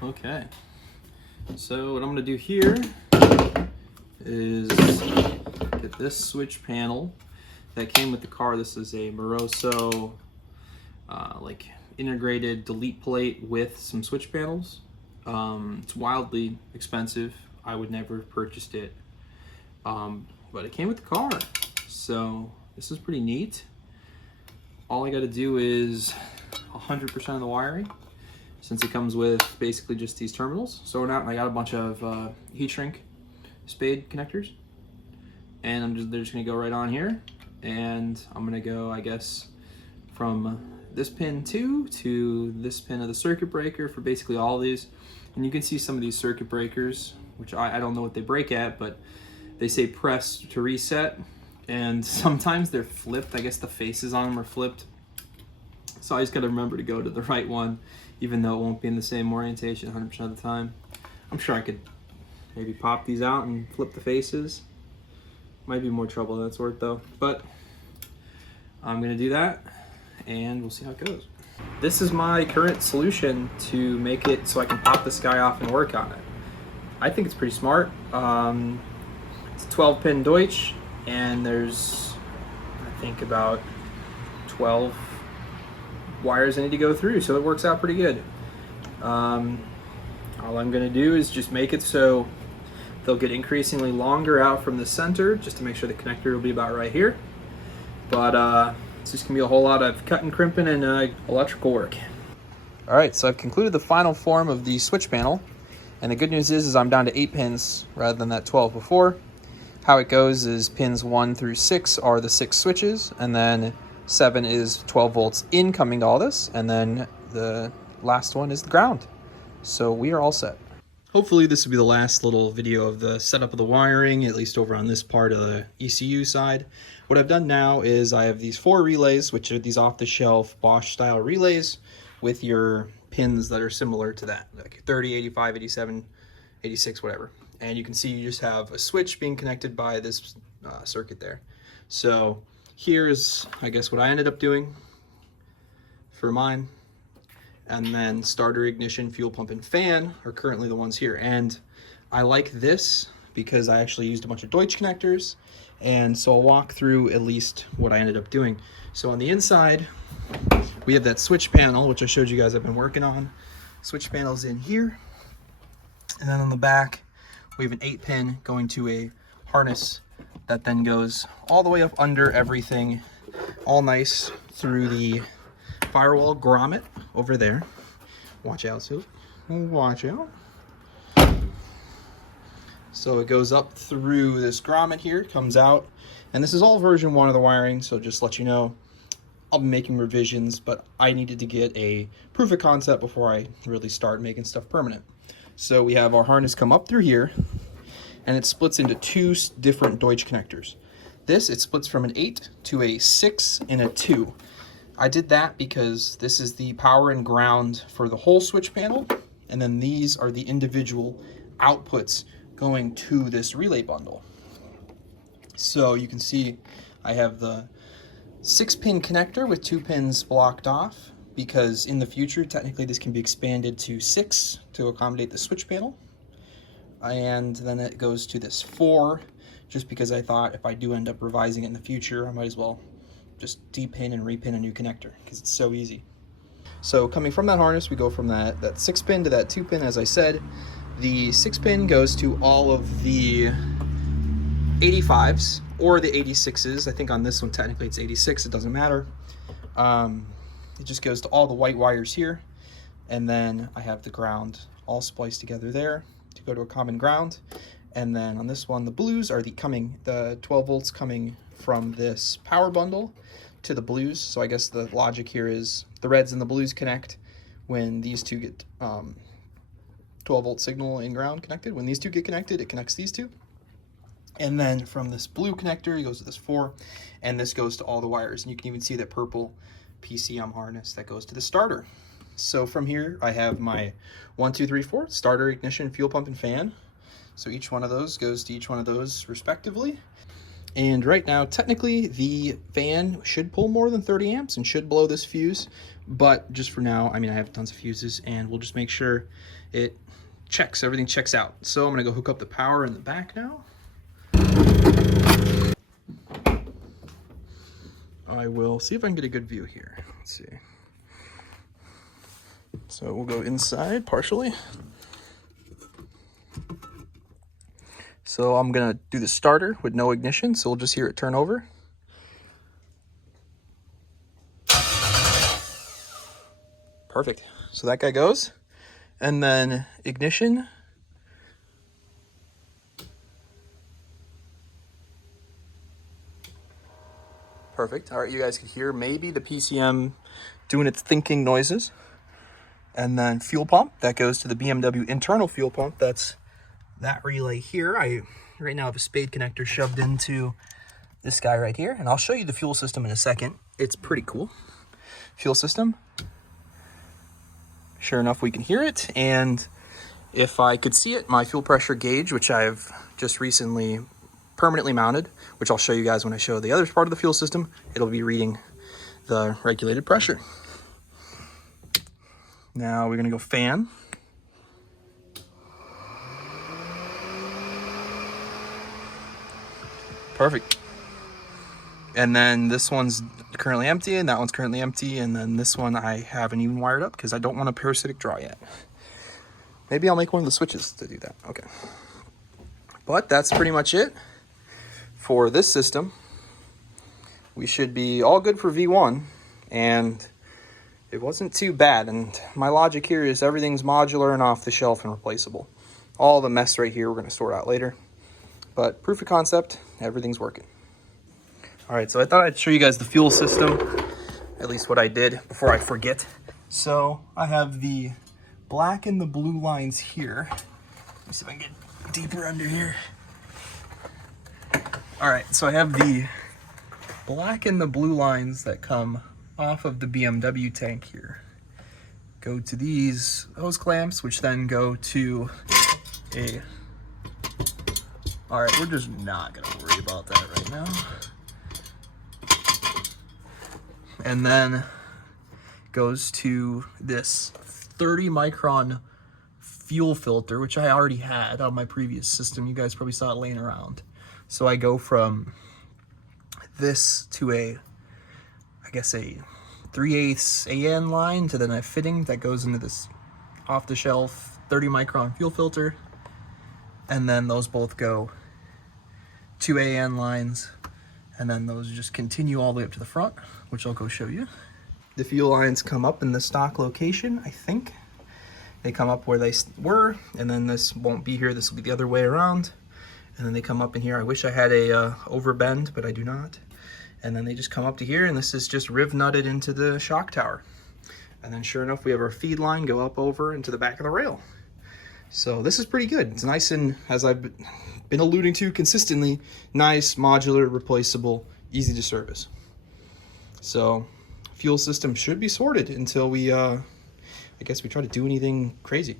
Okay, so what I'm gonna do here is get this switch panel that came with the car. This is a Moroso like integrated delete plate with some switch panels. It's wildly expensive. I would never have purchased it, but it came with the car, so this is pretty neat. All I got to do is 100% of the wiring, since it comes with basically just these terminals. So now I got a bunch of heat shrink spade connectors, and they're just gonna go right on here, and I'm gonna go, I guess, from this pin 2 to this pin of the circuit breaker for basically all of these. And you can see some of these circuit breakers, which I don't know what they break at, but they say press to reset, and sometimes they're flipped. I guess the faces on them are flipped, so I just got to remember to go to the right one, even though it won't be in the same orientation 100% of the time. I'm sure I could maybe pop these out and flip the faces. Might be more trouble than it's worth though, but I'm gonna do that and we'll see how it goes. This is my current solution to make it so I can pop this guy off and work on it. I think it's pretty smart. It's a 12 pin Deutsch, and there's, I think, about 12 wires I need to go through, so it works out pretty good. All I'm gonna do is just make it so they'll get increasingly longer out from the center, just to make sure the connector will be about right here. But it's just gonna be a whole lot of cutting, crimping, and electrical work. All right, so I've concluded the final form of the switch panel, and the good news is I'm down to 8 pins rather than that 12 before. How it goes is pins 1 through 6 are the 6 switches, and then 7 is 12 volts incoming to all this, and then the last one is the ground. So we are all set. Hopefully this will be the last little video of the setup of the wiring, at least over on this part of the ECU side. What I've done now is I have these 4 relays, which are these off-the-shelf Bosch style relays with your pins that are similar to that, like 30, 85, 87, 86, whatever. And you can see you just have a switch being connected by this circuit there. So here's, I guess, what I ended up doing for mine. And then starter, ignition, fuel pump, and fan are currently the ones here. And I like this because I actually used a bunch of Deutsch connectors. And so I'll walk through at least what I ended up doing. So on the inside, we have that switch panel, which I showed you guys I've been working on. Switch panel's in here. And then on the back, we have an 8-pin going to a harness that then goes all the way up under everything, all nice through the firewall grommet over there. Watch out, Sue. Watch out. So it goes up through this grommet here, comes out, and this is all version 1 of the wiring, so just to let you know, I'll be making revisions, but I needed to get a proof of concept before I really start making stuff permanent. So we have our harness come up through here, and it splits into 2 different Deutsch connectors. This, it splits from an 8 to a 6 and a 2. I did that because this is the power and ground for the whole switch panel, and then these are the individual outputs going to this relay bundle. So you can see I have the 6-pin connector with 2 pins blocked off, because in the future technically this can be expanded to 6 to accommodate the switch panel. And then it goes to this 4, just because I thought if I do end up revising it in the future, I might as well just depin and repin a new connector, because it's so easy. So coming from that harness, we go from that 6-pin to that 2-pin, as I said. The 6-pin goes to all of the 85s or the 86s. I think on this one technically it's 86, it doesn't matter. It just goes to all the white wires here, and then I have the ground all spliced together there to go to a common ground. And then on this one, the blues are the 12 volts coming from this power bundle to the blues. So I guess the logic here is the reds and the blues connect when these two get 12 volt signal in ground connected. When these two get connected, it connects these two. And then from this blue connector, it goes to this 4, and this goes to all the wires. And you can even see that purple PCM harness that goes to the starter. So from here, I have my 1, 2, 3, 4, starter, ignition, fuel pump, and fan. So each one of those goes to each one of those respectively. And right now, technically, the fan should pull more than 30 amps and should blow this fuse. But just for now, I mean, I have tons of fuses, and we'll just make sure it checks, everything checks out. So I'm gonna go hook up the power in the back now. I will see if I can get a good view here. Let's see. So we'll go inside partially. So I'm gonna do the starter with no ignition, so we'll just hear it turn over. Perfect. So that guy goes. And then ignition. Perfect. All right, you guys can hear maybe the PCM doing its thinking noises. And then fuel pump, that goes to the BMW internal fuel pump. That's that relay here. I right now have a spade connector shoved into this guy right here, and I'll show you the fuel system in a second. It's pretty cool. Fuel system. Sure enough, we can hear it, and if I could see it, my fuel pressure gauge, which I've just recently permanently mounted, which I'll show you guys when I show the other part of the fuel system, it'll be reading the regulated pressure. Now we're gonna go fan. Perfect. And then this one's currently empty, and that one's currently empty, and then this one I haven't even wired up because I don't want a parasitic draw yet. Maybe I'll make one of the switches to do that. Okay. But that's pretty much it for this system. We should be all good for V1, and it wasn't too bad. And my logic here is everything's modular and off the shelf and replaceable. All the mess right here we're going to sort out later. But proof of concept, everything's working. All right, so I thought I'd show you guys the fuel system, at least what I did before I forget. So I have the black and the blue lines here. Let me see if I can get deeper under here. All right, so I have the black and the blue lines that come off of the BMW tank here. Go to these hose clamps, which then go to a... All right, we're just not gonna worry about that right now. And then goes to this 30 micron fuel filter, which I already had on my previous system. You guys probably saw it laying around. So I go from this to I guess a 3/8 AN line to then a fitting that goes into this off-the-shelf 30 micron fuel filter. And then those both go 2 AN lines, and then those just continue all the way up to the front, which I'll go show you. The fuel lines come up in the stock location, I think. They come up where they were, and then this won't be here. This will be the other way around. And then they come up in here. I wish I had a overbend, but I do not. And then they just come up to here, and this is just riv nutted into the shock tower. And then sure enough, we have our feed line go up over into the back of the rail. So this is pretty good. It's nice, and as I've been alluding to consistently, nice, modular, replaceable, easy to service. So fuel system should be sorted until we, I guess we try to do anything crazy.